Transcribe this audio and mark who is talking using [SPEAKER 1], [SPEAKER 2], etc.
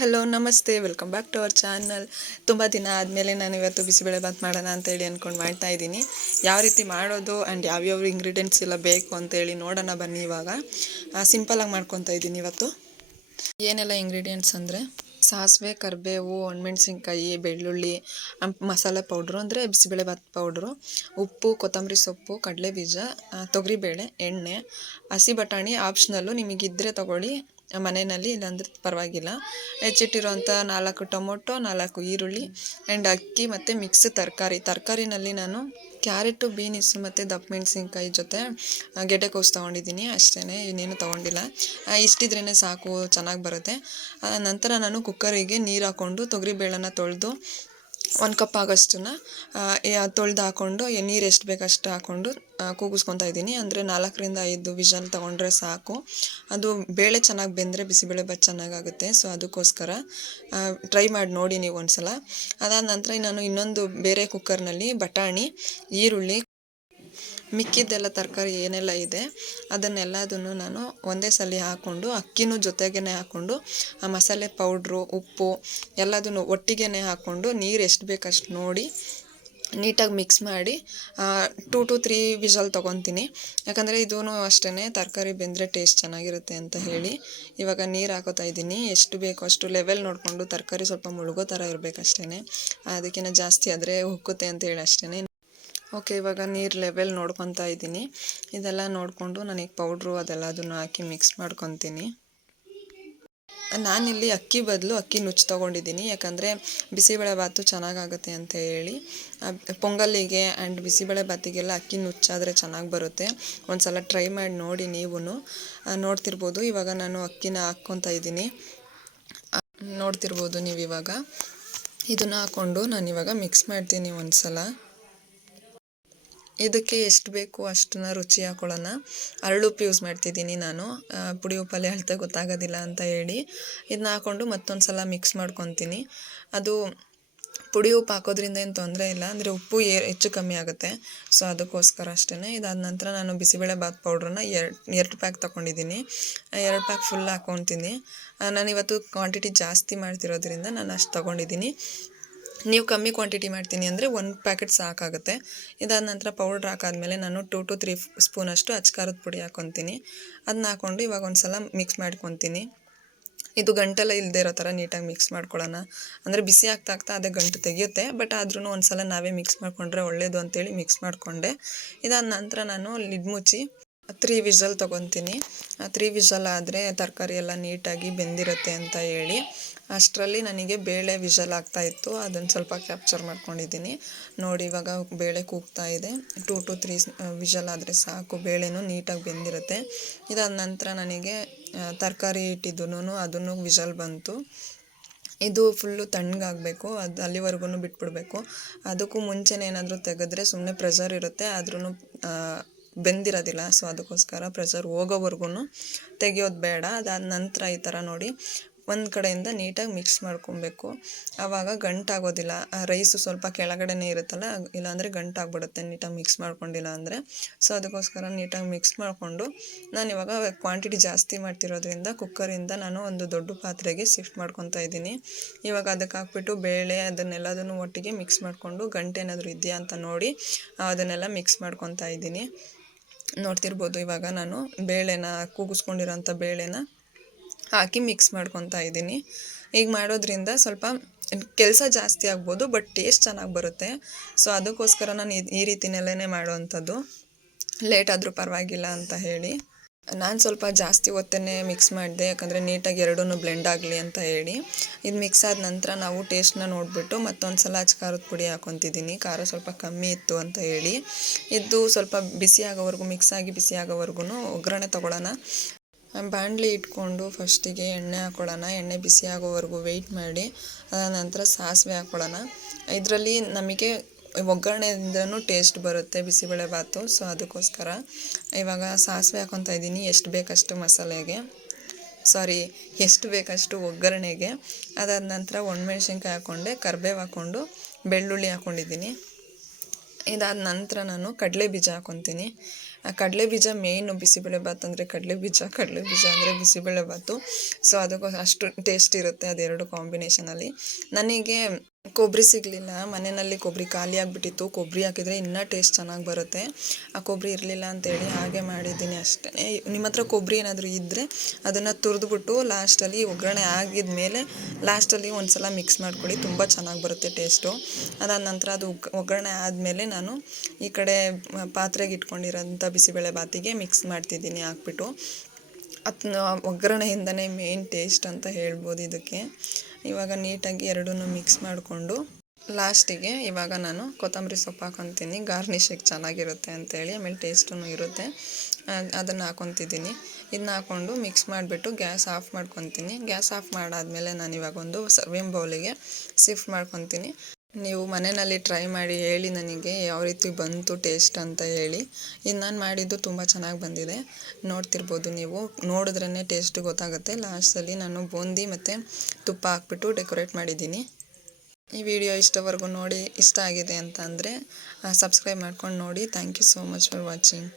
[SPEAKER 1] Hello, ನಮಸ್ತೆ. Welcome back to our channel ತುಂಬ ದಿನ ಆದಮೇಲೆ ನಾನು ಇವತ್ತು ಬಿಸಿಬೇಳೆ ಬಾತ್ ಮಾಡೋಣ ಅಂತೇಳಿ ಅಂದ್ಕೊಂಡು ಮಾಡ್ತಾ ಇದ್ದೀನಿ. ಯಾವ ರೀತಿ ಮಾಡೋದು ಆ್ಯಂಡ್ ಯಾವ್ಯಾವ ಇಂಗ್ರೀಡಿಯೆಂಟ್ಸ್ ಎಲ್ಲ ಬೇಕು ಅಂತೇಳಿ ನೋಡೋಣ ಬನ್ನಿ ಇವಾಗ. ಸಿಂಪಲಾಗಿ ಮಾಡ್ಕೊತಾ ಇದ್ದೀನಿ ಇವತ್ತು. ಏನೆಲ್ಲ ಇಂಗ್ರೀಡಿಯೆಂಟ್ಸ್ ಅಂದರೆ ಸಾಸಿವೆ, ಕರಿಬೇವು, ಒಣಮೆಣ್ಸಿನ್ಕಾಯಿ, ಬೆಳ್ಳುಳ್ಳಿ ಮಸಾಲೆ ಪೌಡ್ರು ಅಂದರೆ ಬಿಸಿಬೇಳೆಭಾತ್ ಪೌಡ್ರು ಉಪ್ಪು, ಕೊತ್ತಂಬರಿ ಸೊಪ್ಪು ಕಡಲೆ ಬೀಜ ತೊಗರಿಬೇಳೆ, ಎಣ್ಣೆ, ಹಸಿ ಬಟಾಣಿ ಆಪ್ಷನಲ್ಲು ನಿಮಗಿದ್ದರೆ ತಗೊಳ್ಳಿ. ಮನೆಯಲ್ಲಿ, ಇಲ್ಲಾಂದ್ರೆ ಪರವಾಗಿಲ್ಲ. ಹೆಚ್ಚಿಟ್ಟಿರುವಂಥ ನಾಲ್ಕು ಟೊಮೊಟೊ, ನಾಲ್ಕು ಈರುಳ್ಳಿ, ಆ್ಯಂಡ್ ಅಕ್ಕಿ ಮತ್ತು ಮಿಕ್ಸ್ ತರಕಾರಿ. ತರಕಾರಿನಲ್ಲಿ ನಾನು ಕ್ಯಾರೆಟು, ಬೀನಿಸು ಮತ್ತು ದಪ್ಪ ಮೆಣಸಿನ್ಕಾಯಿ ಜೊತೆ ಗೆಡ್ಡೆಕೋಸು ತೊಗೊಂಡಿದ್ದೀನಿ. ಅಷ್ಟೇ ಇನ್ನೇನು ತೊಗೊಂಡಿಲ್ಲ. ಇಷ್ಟಿದ್ರೇ ಸಾಕು, ಚೆನ್ನಾಗಿ ಬರುತ್ತೆ. ನಂತರ ನಾನು ಕುಕ್ಕರಿಗೆ ನೀರು ಹಾಕ್ಕೊಂಡು ತೊಗರಿಬೇಳೆನ ತೊಳೆದು ಒಂದು ಕಪ್ ಆಗೋಷ್ಟನ್ನ ತೊಳೆದು ಹಾಕ್ಕೊಂಡು ನೀರು ಎಷ್ಟು ಬೇಕು ಅಷ್ಟು ಹಾಕ್ಕೊಂಡು ಕೂಗಿಸ್ಕೊತಾ ಇದ್ದೀನಿ. ಅಂದರೆ ನಾಲ್ಕರಿಂದ ಐದು ವಿಷಲ್ ತೊಗೊಂಡ್ರೆ ಸಾಕು. ಅದು ಬೇಳೆ ಚೆನ್ನಾಗಿ ಬೆಂದರೆ ಬಿಸಿಬೇಳೆ ಬಾತ್ ಚೆನ್ನಾಗಾಗುತ್ತೆ. ಸೊ, ಅದಕ್ಕೋಸ್ಕರ ಟ್ರೈ ಮಾಡಿ ನೋಡಿ ನೀವು ಒಂದ್ಸಲ. ಅದಾದ ನಂತರ ನಾನು ಇನ್ನೊಂದು ಬೇರೆ ಕುಕ್ಕರ್ನಲ್ಲಿ ಬಟಾಣಿ, ಈರುಳ್ಳಿ ಮಿಕ್ಕಿದ್ದೆಲ್ಲ ತರಕಾರಿ ಏನೆಲ್ಲ ಇದೆ ಅದನ್ನೆಲ್ಲದನ್ನು ನಾನು ಒಂದೇ ಸಲ ಹಾಕ್ಕೊಂಡು ಅಕ್ಕಿನೂ ಜೊತೆಗೇ ಹಾಕ್ಕೊಂಡು ಆ ಮಸಾಲೆ ಪೌಡ್ರು, ಉಪ್ಪು ಎಲ್ಲದನ್ನು ಒಟ್ಟಿಗೆ ಹಾಕ್ಕೊಂಡು ನೀರು ಎಷ್ಟು ಬೇಕಷ್ಟು ನೋಡಿ ನೀಟಾಗಿ ಮಿಕ್ಸ್ ಮಾಡಿ ಟೂ ಟು ತ್ರೀ ವಿಷಲ್ ತೊಗೊತೀನಿ. ಯಾಕಂದರೆ ಇದೂ ಅಷ್ಟೇ ತರಕಾರಿ ಬೆಂದರೆ ಟೇಸ್ಟ್ ಚೆನ್ನಾಗಿರುತ್ತೆ ಅಂತ ಹೇಳಿ ಇವಾಗ ನೀರು ಹಾಕೋತಾ ಇದ್ದೀನಿ. ಎಷ್ಟು ಬೇಕೋ ಅಷ್ಟು ಲೆವೆಲ್ ನೋಡಿಕೊಂಡು ತರಕಾರಿ ಸ್ವಲ್ಪ ಮುಳುಗೋ ಥರ ಇರಬೇಕಷ್ಟೇ ಅದಕ್ಕಿಂತ ಜಾಸ್ತಿ ಆದರೆ ಉಕ್ಕುತ್ತೆ ಅಂತ ಹೇಳಿ ಅಷ್ಟೇ ಓಕೆ, ಇವಾಗ ನೀರು ಲೆವೆಲ್ ನೋಡ್ಕೊತಾ ಇದ್ದೀನಿ. ಇದೆಲ್ಲ ನೋಡಿಕೊಂಡು ನನಗೆ ಪೌಡ್ರು ಅದೆಲ್ಲದನ್ನು ಹಾಕಿ ಮಿಕ್ಸ್ ಮಾಡ್ಕೊತೀನಿ. ನಾನಿಲ್ಲಿ ಅಕ್ಕಿ ಬದಲು ಅಕ್ಕಿ ನುಚ್ಚು ತೊಗೊಂಡಿದ್ದೀನಿ. ಯಾಕಂದರೆ ಬಿಸಿಬೇಳೆ ಭಾತು ಚೆನ್ನಾಗಾಗುತ್ತೆ ಅಂತ ಹೇಳಿ. ಪೊಂಗಲ್ಲಿಗೆ ಆ್ಯಂಡ್ ಬಿಸಿಬೇಳೆ ಭಾತಿಗೆಲ್ಲ ಅಕ್ಕಿ ನುಚ್ಚಾದರೆ ಚೆನ್ನಾಗಿ ಬರುತ್ತೆ. ಒಂದು ಸಲ ಟ್ರೈ ಮಾಡಿ ನೋಡಿ ನೀವು ನೋಡ್ತಿರ್ಬೋದು. ಇವಾಗ ನಾನು ಅಕ್ಕಿನ ಹಾಕ್ಕೊತಾ ಇದ್ದೀನಿ. ನೋಡ್ತಿರ್ಬೋದು ನೀವು ಇವಾಗ ಇದನ್ನು ಹಾಕ್ಕೊಂಡು ನಾನು ಇವಾಗ ಮಿಕ್ಸ್ ಮಾಡ್ತೀನಿ ಒಂದು ಸಲ ಇದಕ್ಕೆ ಎಷ್ಟು ಬೇಕು ಅಷ್ಟನ್ನ ರುಚಿ ಹಾಕೊಳ್ಳೋಣ. ಅರಳುಪ್ಪು ಯೂಸ್ ಮಾಡ್ತಿದ್ದೀನಿ ನಾನು. ಪುಡಿ ಉಪ್ಪಲ್ಲಿ ಅಳತೆ ಗೊತ್ತಾಗೋದಿಲ್ಲ ಅಂತ ಹೇಳಿ. ಇದನ್ನ ಹಾಕ್ಕೊಂಡು ಮತ್ತೊಂದು ಸಲ ಮಿಕ್ಸ್ ಮಾಡ್ಕೊತೀನಿ. ಅದು ಪುಡಿ ಉಪ್ಪು ಹಾಕೋದ್ರಿಂದ ಏನು ತೊಂದರೆ ಇಲ್ಲ. ಅಂದರೆ ಉಪ್ಪು ಏ ಹೆಚ್ಚು ಕಮ್ಮಿ ಆಗುತ್ತೆ. ಸೊ ಅದಕ್ಕೋಸ್ಕರ ಅಷ್ಟೇ ಇದಾದ ನಂತರ ನಾನು ಬಿಸಿಬೇಳೆ ಬಾತ್ ಪೌಡ್ರನ್ನ ಎರಡು ಎರಡು ಪ್ಯಾಕ್ ತೊಗೊಂಡಿದ್ದೀನಿ. ಎರಡು ಪ್ಯಾಕ್ ಫುಲ್ ಹಾಕ್ಕೊತೀನಿ ನಾನು ಇವತ್ತು ಕ್ವಾಂಟಿಟಿ ಜಾಸ್ತಿ ಮಾಡ್ತಿರೋದ್ರಿಂದ ನಾನು ಅಷ್ಟು ತೊಗೊಂಡಿದ್ದೀನಿ. ನೀವು ಕಮ್ಮಿ ಕ್ವಾಂಟಿಟಿ ಮಾಡ್ತೀನಿ ಅಂದರೆ ಒಂದು ಪ್ಯಾಕೆಟ್ ಸಾಕಾಗುತ್ತೆ. ಇದಾದ ನಂತರ ಪೌಡ್ರ್ ಹಾಕಾದ್ಮೇಲೆ ನಾನು ಟೂ ಟು ತ್ರೀ ಸ್ಪೂನಷ್ಟು ಅಚ್ಕಾರದ ಪುಡಿ ಹಾಕ್ಕೊತೀನಿ ಅದನ್ನ ಹಾಕ್ಕೊಂಡು ಇವಾಗ ಒಂದು ಸಲ ಮಿಕ್ಸ್ ಮಾಡ್ಕೊತೀನಿ. ಇದು ಗಂಟೆಲ್ಲ ಇಲ್ಲದೆ ಇರೋ ಥರ ನೀಟಾಗಿ ಮಿಕ್ಸ್ ಮಾಡ್ಕೊಳ್ಳೋಣ. ಅಂದರೆ ಬಿಸಿ ಆಗ್ತಾ ಆಗ್ತಾ ಅದೇ ಗಂಟು ತೆಗೆಯುತ್ತೆ ಬಟ್ ಆದ್ರೂ ಒಂದು ಸಲ ನಾವೇ ಮಿಕ್ಸ್ ಮಾಡಿಕೊಂಡ್ರೆ ಒಳ್ಳೆಯದು ಅಂತೇಳಿ ಮಿಕ್ಸ್ ಮಾಡಿಕೊಂಡೆ. ಇದಾದ ನಂತರ ನಾನು ಲಿಡ್ ಮುಚ್ಚಿ ತ್ರೀ ವಿಷಲ್ ತೊಗೊತೀನಿ. ತ್ರೀ ವಿಷಲ್ ಆದರೆ ತರಕಾರಿ ಎಲ್ಲ ನೀಟಾಗಿ ಬೆಂದಿರುತ್ತೆ ಅಂತ ಹೇಳಿ. ಅಷ್ಟರಲ್ಲಿ ನನಗೆ ಬೇಳೆ ವಿಷಲ್ ಆಗ್ತಾ ಇತ್ತು, ಅದನ್ನು ಸ್ವಲ್ಪ ಕ್ಯಾಪ್ಚರ್ ಮಾಡ್ಕೊಂಡಿದ್ದೀನಿ. ನೋಡಿ, ಇವಾಗ ಬೇಳೆ ಕೂಗ್ತಾ ಇದೆ. ಟೂ ಟು ತ್ರೀ ವಿಷಲ್ ಆದರೆ ಸಾಕು. ಬೇಳೆನೂ ನೀಟಾಗಿ ಬೆಂದಿರುತ್ತೆ. ಇದಾದ ನಂತರ ನನಗೆ ತರಕಾರಿ ಇಟ್ಟಿದ್ದುನು ಅದನ್ನು ವಿಷಲ್ ಬಂತು. ಇದು ಫುಲ್ಲು ತಣ್ಣಗಾಗಬೇಕು, ಅದು ಅಲ್ಲಿವರೆಗೂ ಬಿಟ್ಬಿಡಬೇಕು. ಅದಕ್ಕೂ ಮುಂಚೆನೇ ಏನಾದರೂ ತೆಗೆದ್ರೆ ಸುಮ್ಮನೆ ಪ್ರೆಷರ್ ಇರುತ್ತೆ ಆದ್ರೂ ಬೆಂದಿರೋದಿಲ್ಲ. ಸೊ ಅದಕ್ಕೋಸ್ಕರ ಪ್ರೆಷರ್ ಹೋಗೋವರೆಗೂ ತೆಗಿಯೋದು ಬೇಡ. ಅದಾದ ನಂತರ ಈ ಥರ ನೋಡಿ ಒಂದು ಕಡೆಯಿಂದ ನೀಟಾಗಿ ಮಿಕ್ಸ್ ಮಾಡ್ಕೊಬೇಕು. ಆವಾಗ ಗಂಟಾಗೋದಿಲ್ಲ. ರೈಸು ಸ್ವಲ್ಪ ಕೆಳಗಡೆನೇ ಇರುತ್ತಲ್ಲ, ಇಲ್ಲಾಂದರೆ ಗಂಟಾಗ್ಬಿಡುತ್ತೆ ನೀಟಾಗಿ ಮಿಕ್ಸ್ ಮಾಡ್ಕೊಂಡಿಲ್ಲ ಅಂದರೆ. ಸೊ, ಅದಕ್ಕೋಸ್ಕರ ನೀಟಾಗಿ ಮಿಕ್ಸ್ ಮಾಡಿಕೊಂಡು ನಾನು ಇವಾಗ ಕ್ವಾಂಟಿಟಿ ಜಾಸ್ತಿ ಮಾಡ್ತಿರೋದ್ರಿಂದ, ಕುಕ್ಕರಿಂದ ನಾನು ಒಂದು ದೊಡ್ಡ ಪಾತ್ರೆಗೆ ಶಿಫ್ಟ್ ಮಾಡ್ಕೊತಾ ಇದ್ದೀನಿ. ಇವಾಗ ಅದಕ್ಕೆ ಹಾಕ್ಬಿಟ್ಟು ಬೇಳೆ ಅದನ್ನೆಲ್ಲದನ್ನು ಒಟ್ಟಿಗೆ ಮಿಕ್ಸ್ ಮಾಡಿಕೊಂಡು ಗಂಟೆ ಏನಾದರೂ ಇದೆಯಾ ಅಂತ ನೋಡಿ, ಅದನ್ನೆಲ್ಲ ಮಿಕ್ಸ್ ಮಾಡ್ಕೊತಾ ಇದ್ದೀನಿ. ನೋಡ್ತಿರ್ಬೋದು ಇವಾಗ ನಾನು ಬೇಳೆನ ಕೂಗಿಸ್ಕೊಂಡಿರೋಂಥ ಬೇಳೆನ. ಹಾಕಿ ಮಿಕ್ಸ್ ಮಾಡ್ಕೊತಾ ಇದ್ದೀನಿ. ಈಗ ಮಾಡೋದ್ರಿಂದ ಸ್ವಲ್ಪ ಕೆಲಸ ಜಾಸ್ತಿ ಆಗ್ಬೋದು ಬಟ್ ಟೇಸ್ಟ್ ಚೆನ್ನಾಗಿ ಬರುತ್ತೆ. ಸೊ ಅದಕ್ಕೋಸ್ಕರ ನಾನು ಈ- ರೀತಿ ರೀತಿನಲ್ಲೇ ಮಾಡೋವಂಥದ್ದು ಲೇಟ್ ಆದರೂ ಪರವಾಗಿಲ್ಲ ಅಂತ ಹೇಳಿ. ನಾನು ಸ್ವಲ್ಪ ಜಾಸ್ತಿ ಹೊತ್ತೇ ಮಿಕ್ಸ್ ಮಾಡಿದೆ, ಯಾಕಂದರೆ ನೀಟಾಗಿ ಎರಡೂ ಬ್ಲೆಂಡ್ ಆಗಲಿ ಅಂತ ಹೇಳಿ. ಇದು ಮಿಕ್ಸ್ ಆದ ನಂತರ ನಾವು ಟೇಸ್ಟ್ನ ನೋಡಿಬಿಟ್ಟು ಮತ್ತೊಂದು ಸಲ ಖಾರದ ಪುಡಿ ಹಾಕೊತಿದ್ದೀನಿ. ಖಾರ ಸ್ವಲ್ಪ ಕಮ್ಮಿ ಇತ್ತು ಅಂತ ಹೇಳಿ. ಇದು ಸ್ವಲ್ಪ ಬಿಸಿ ಆಗೋವರೆಗೂ ಮಿಕ್ಸ್ ಆಗಿ ಬಿಸಿ ಆಗೋವರೆಗೂ ಒಗ್ಗರಣೆ ತೊಗೊಳ್ಳೋಣ ಬಾಣಲಿ ಇಟ್ಕೊಂಡು ಫಸ್ಟಿಗೆ ಎಣ್ಣೆ ಹಾಕ್ಕೊಳ್ಳೋಣ ಎಣ್ಣೆ ಬಿಸಿ ಆಗೋವರೆಗೂ ವೆಯ್ಟ್ ಮಾಡಿ, ಅದಾದ ನಂತರ ಸಾಸಿವೆ ಹಾಕ್ಕೊಳ್ಳೋಣ ಇದರಲ್ಲಿ ನಮಗೆ ಒಗ್ಗರಣೆಯಿಂದನೂ ಟೇಸ್ಟ್ ಬರುತ್ತೆ ಬಿಸಿಬೇಳೆ ಭಾತು ಸೊ ಅದಕ್ಕೋಸ್ಕರ ಇವಾಗ ಸಾಸಿವೆ ಹಾಕೊತಾ ಇದ್ದೀನಿ, ಎಷ್ಟು ಬೇಕಷ್ಟು ಮಸಾಲೆಗೆ. ಸಾರಿ ಎಷ್ಟು ಬೇಕಷ್ಟು ಒಗ್ಗರಣೆಗೆ. ಅದಾದ ನಂತರ ಒಣಮೆಣ್ಸಿನ್ಕಾಯಿ ಹಾಕ್ಕೊಂಡೆ ಕರಿಬೇವು ಹಾಕ್ಕೊಂಡು ಬೆಳ್ಳುಳ್ಳಿ ಹಾಕ್ಕೊಂಡಿದ್ದೀನಿ ಇದಾದ ನಂತರ ನಾನು ಕಡಲೆ ಬೀಜ ಹಾಕ್ಕೊತೀನಿ ಕಡಲೆ ಬೀಜ ಮೇಯ್ನು ಬಿಸಿಬೇಳೆಭಾತ್ ಅಂದರೆ ಕಡಲೆ ಬೀಜ ಕಡಲೆ ಬೀಜ ಅಂದರೆ ಬಿಸಿಬೇಳೆಭಾತು ಸೊ ಅದಕ್ಕೂ ಅಷ್ಟು ಟೇಸ್ಟ್ ಇರುತ್ತೆ ಅದೆರಡು ಕಾಂಬಿನೇಷನಲ್ಲಿ ನನಗೆ ಕೊಬ್ಬರಿ ಸಿಗಲಿಲ್ಲ, ಮನೆಯಲ್ಲಿ ಕೊಬ್ಬರಿ ಖಾಲಿ ಆಗಿಬಿಟ್ಟಿತ್ತು. ಕೊಬ್ಬರಿ ಹಾಕಿದರೆ ಇನ್ನೂ ಟೇಸ್ಟ್ ಚೆನ್ನಾಗಿ ಬರುತ್ತೆ. ಆ ಕೊಬ್ಬರಿ ಇರಲಿಲ್ಲ ಅಂತೇಳಿ ಹಾಗೆ ಮಾಡಿದ್ದೀನಿ ಅಷ್ಟೇ. ನಿಮ್ಮ ಹತ್ರ ಕೊಬ್ಬರಿ ಏನಾದರೂ ಇದ್ದರೆ ಅದನ್ನು ತುರಿದ್ಬಿಟ್ಟು ಲಾಸ್ಟಲ್ಲಿ ಒಗ್ಗರಣೆ ಆಗಿದ ಮೇಲೆ ಲಾಸ್ಟಲ್ಲಿ ಒಂದು ಸಲ ಮಿಕ್ಸ್ ಮಾಡ್ಕೊಡಿ ತುಂಬ ಚೆನ್ನಾಗಿ ಬರುತ್ತೆ ಟೇಸ್ಟು ಅದಾದ ನಂತರ ಅದು ಒಗ್ಗರಣೆ ಆದಮೇಲೆ ನಾನು ಈ ಕಡೆ ಪಾತ್ರೆಗೆ ಇಟ್ಕೊಂಡಿರೋಂಥ ಬಿಸಿಬೇಳೆ ಬಾತಿಗೆ ಮಿಕ್ಸ್ ಮಾಡ್ತಿದ್ದೀನಿ, ಹಾಕ್ಬಿಟ್ಟು. ಅದನ್ನ ಒಗ್ಗರಣೆಯಿಂದನೇ ಮೇನ್ ಟೇಸ್ಟ್ ಅಂತ ಹೇಳ್ಬೋದು ಇದಕ್ಕೆ. ಇವಾಗ ನೀಟಾಗಿ ಎರಡೂ ಮಿಕ್ಸ್ ಮಾಡಿಕೊಂಡು ಲಾಸ್ಟಿಗೆ ಇವಾಗ ನಾನು ಕೊತ್ತಂಬರಿ ಸೊಪ್ಪು ಹಾಕೊತೀನಿ. ಗಾರ್ನಿಷಿಗೆ ಚೆನ್ನಾಗಿರುತ್ತೆ ಅಂತೇಳಿ, ಆಮೇಲೆ ಟೇಸ್ಟೂ ಇರುತ್ತೆ. ಅದನ್ನು ಹಾಕೊತಿದ್ದೀನಿ. ಇದನ್ನ ಹಾಕ್ಕೊಂಡು ಮಿಕ್ಸ್ ಮಾಡಿಬಿಟ್ಟು ಗ್ಯಾಸ್ ಆಫ್ ಮಾಡ್ಕೊತೀನಿ. ಗ್ಯಾಸ್ ಆಫ್ ಮಾಡಾದಮೇಲೆ ನಾನು ಇವಾಗ ಒಂದು ಸರ್ವಿಂಗ್ ಬೌಲಿಗೆ ಶಿಫ್ಟ್ ಮಾಡ್ಕೊತೀನಿ. ನೀವು ಮನೆಯಲ್ಲಿ ಟ್ರೈ ಮಾಡಿ ಹೇಳಿ ನನಗೆ ಯಾವ ರೀತಿ ಬಂತು ಟೇಸ್ಟ್ ಅಂತ ಹೇಳಿ. ಇದು ನಾನು ಮಾಡಿದ್ದು ತುಂಬ ಚೆನ್ನಾಗಿ ಬಂದಿದೆ. ನೋಡ್ತಿರ್ಬೋದು ನೀವು. ನೋಡಿದ್ರೇ ಟೇಸ್ಟ್ ಗೊತ್ತಾಗುತ್ತೆ. ಲಾಸ್ಟಲ್ಲಿ ನಾನು ಬೂಂದಿ ಮತ್ತು ತುಪ್ಪ ಹಾಕ್ಬಿಟ್ಟು ಡೆಕೋರೇಟ್ ಮಾಡಿದ್ದೀನಿ. ಈ ವಿಡಿಯೋ ಇಷ್ಟವರೆಗೂ ನೋಡಿ, ಇಷ್ಟ ಆಗಿದೆ ಅಂತ ಅಂದರೆ ಸಬ್ಸ್ಕ್ರೈಬ್ ಮಾಡ್ಕೊಂಡು ನೋಡಿ. Thank you so much for watching